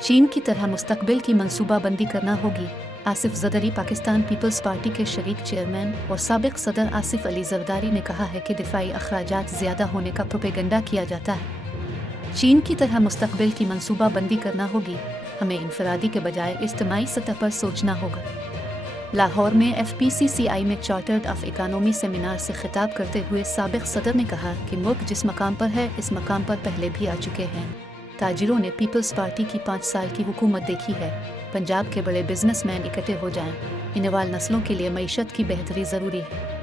चीन की तरह मुस्तकबिल की मंसूबाबंदी करना होगी। आसिफ ज़रदारी पाकिस्तान पीपल्स पार्टी के शरीक चेयरमैन और साबिक सदर आसिफ अली ज़रदारी ने कहा है कि दिफाई अखराजात ज़्यादा होने का प्रोपेगेंडा किया जाता है। चीन की तरह मुस्तकबिल की मंसूबाबंदी करना होगी, हमें इनफरादी के बजाय इज्तिमाई सतह पर सोचना होगा। लाहौर में FPCCI में चार्टर्ड ऑफ इकानमी सेमिनार से खिताब करते हुए साबिक सदर ने कहा कि मुल्क जिस मकाम पर है इस मकाम पर पहले भी आ चुके हैं। ताजिरों ने पीपल्स पार्टी की 5 साल की हुकूमत देखी है। पंजाब के बड़े बिजनेसमैन इकट्ठे हो जाएं। इन अवाल नस्लों के लिए मईशत की बेहतरी ज़रूरी है।